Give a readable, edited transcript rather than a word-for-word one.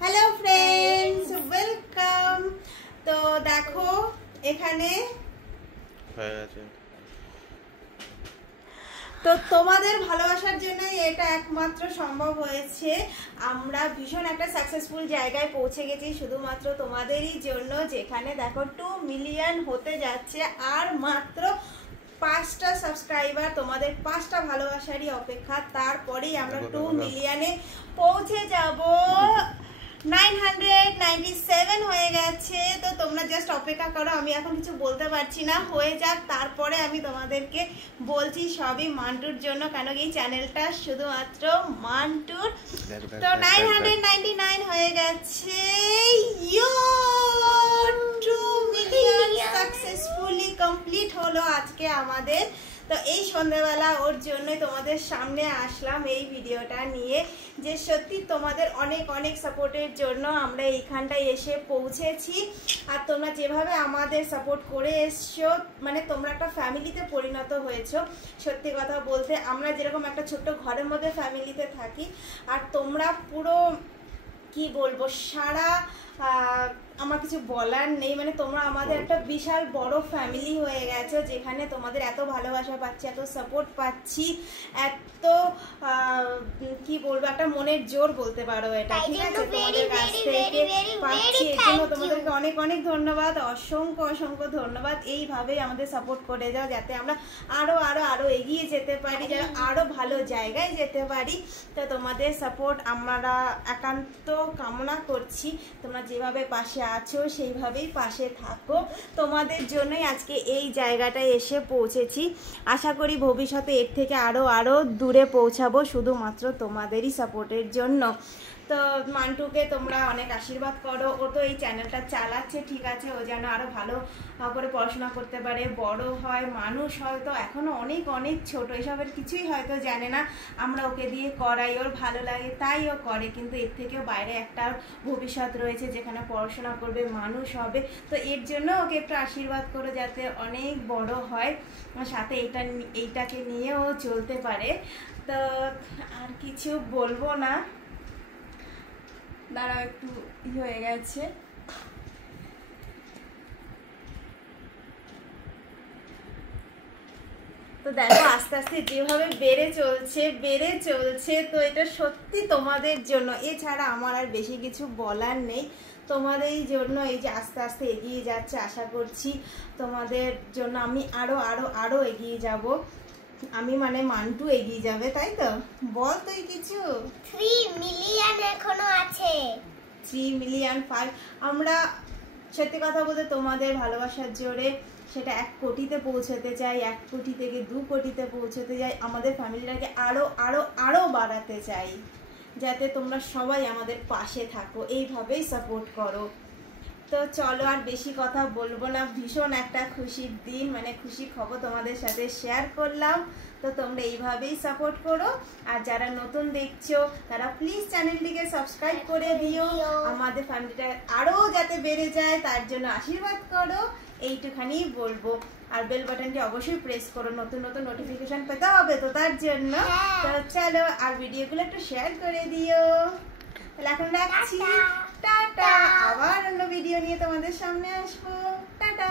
Hello friends, welcome. তো দেখো এখানে হয়ে গেছে। তো তোমাদের ভালোবাসার জন্যই এটা একমাত্র সম্ভব হয়েছে। আমরা ভীষণ একটা সাকসেসফুল জায়গায় পৌঁছে গেছি শুধুমাত্র তোমাদেরই জন্য, যেখানে দেখো 2 মিলিয়ন হতে যাচ্ছে। আর মাত্র 5টা সাবস্ক্রাইবার, তোমাদের 5টা ভালোবাসারই অপেক্ষা। তারপরেই আমরা 2 মিলিয়নে পৌঁছে যাব। 997 হয়ে গেছে। তো তোমরা জাস্ট অপেক্ষা করো, আমি এখন কিছু বলতে পারছি না, হয়ে যাক তারপরে আমি তোমাদেরকে বলছি। সবই মান্টুর জন্য, কেন এই চ্যানেলটা শুধুমাত্র মান্টুর। তো 999 হয়ে গেছে। 2 মিলিয়ন সাকসেসফুলি কমপ্লিট হলো আজকে আমাদের। তো এই সন্ধ্যাবেলা ওর জন্যই তোমাদের সামনে আসলাম এই ভিডিওটা নিয়ে, যে সত্যি তোমাদের অনেক অনেক সাপোর্টের জন্য আমরা এইখানটায় এসে পৌঁছেছি। আর তোমরা যেভাবে আমাদের সাপোর্ট করে এসছো, মানে তোমরা একটা ফ্যামিলিতে পরিণত হয়েছো। সত্যি কথা বলতে আমরা যেরকম একটা ছোট্ট ঘরের মধ্যে ফ্যামিলিতে থাকি, আর তোমরা পুরো কি বলবো সারা আমার কিছু বলার নেই। মানে তোমরা আমাদের একটা বিশাল বড় ফ্যামিলি হয়ে গেছো, যেখানে তোমাদের এত ভালোবাসা পাচ্ছি, এত সাপোর্ট পাচ্ছি, এত কি বলবো একটা মনের জোর বলতে পারো এটা, ঠিক আছে? তোমাদের কাছ থেকে পাচ্ছি, এর জন্য তোমাদেরকে অনেক অনেক ধন্যবাদ, অসংখ্য অসংখ্য ধন্যবাদ। এইভাবেই আমাদের সাপোর্ট করে যাও, যাতে আমরা আরো আরো আরো এগিয়ে যেতে পারি, যারা আরো ভালো জায়গায় যেতে পারি। তো তোমাদের সাপোর্ট আমরা একান্ত কামনা করছি। তোমরা যেভাবে পাশে আছো সেইভাবেই পাশে থাকো। তোমাদের জন্যই আজকে এই জায়গাটায় এসে পৌঁছেছি। আশা করি ভবিষ্যতে এর থেকে আরো আরো দূরে পৌঁছাবো, শুধুমাত্র তোমাদেরই সাপোর্টের জন্য। তো মান্টুকে তোমরা অনেক আশীর্বাদ করো। ও তো এই চ্যানেলটা চালাচ্ছে, ঠিক আছে, ও যেন আরো ভালো করে পড়াশোনা করতে পারে, বড় হয়, মানুষ হয়তো এখনো অনেক অনেক ছোট, এসবের কিছুই হয়তো জানে না। আমরা ওকে দিয়ে করাই, ওর ভালো লাগে তাই ও করে, কিন্তু এর থেকেও বাইরে একটা ভবিষ্যৎ রয়েছে, যেখানে পড়াশোনা করবে, মানুষ হবে। তো এর জন্য ওকে একটু আশীর্বাদ করো, যাতে অনেক বড় হয়, সাথে এইটাকে নিয়েও চলতে পারে। তো আর কিছু বলবো না, দাঁড়াও একটু হয়ে গেছে। তো দেখো আস্তে আস্তে যেভাবে বেড়ে চলছে, তো এটা সত্যি তোমাদের জন্য, এছাড়া আমার আর বেশি কিছু বলার নেই। তোমাদের জন্য এই যে আস্তে আস্তে এগিয়ে যাচ্ছে, আশা করছি তোমাদের জন্য আমি আরো আরো আরো এগিয়ে যাব। আমি মানে মান্টু এগিয়ে যাবে, তাই তো? বল তুই কিছু। 3 মিলিয়ন এখনো আছে। 3 মিলিয়ন 5 আমরা সত্যি কথা বলতে তোমাদের ভালোবাসার জোরে সেটা 1 কোটিতে পৌঁছতে চাই, 1 কোটি থেকে 2 কোটিতে পৌঁছতে চাই। আমাদের ফ্যামিলিটাকে আরো আরো আরো বাড়াতে চাই, যাতে তোমরা সবাই আমাদের পাশে থাকো, এইভাবেই সাপোর্ট করো। তো চলো আর বেশি কথা বলবো না, ভীষণ একটা খুশির দিন, মানে খুশি খবর তোমাদের সাথে শেয়ার করলাম। তো তোমরা এইভাবেই সাপোর্ট করো। আর যারা নতুন দেখছো তারা প্লিজ চ্যানেলটিকে সাবস্ক্রাইব করে দিও, আমাদের ফ্যামিলিটা আরো যাতে বেড়ে যায় তার জন্য আশীর্বাদ করো, এইটুখানি বলবো। আর বেল বাটনটি অবশ্যই প্রেস করো, নতুন নতুন নোটিফিকেশন পেতে হবে তো তার জন্য। তো চলো আর ভিডিওগুলো একটু শেয়ার করে দিও। তাহলে এখন রাখছি, টাটা। আবার অন্য ভিডিও নিয়ে তোমাদের সামনে আসবো, টাটা।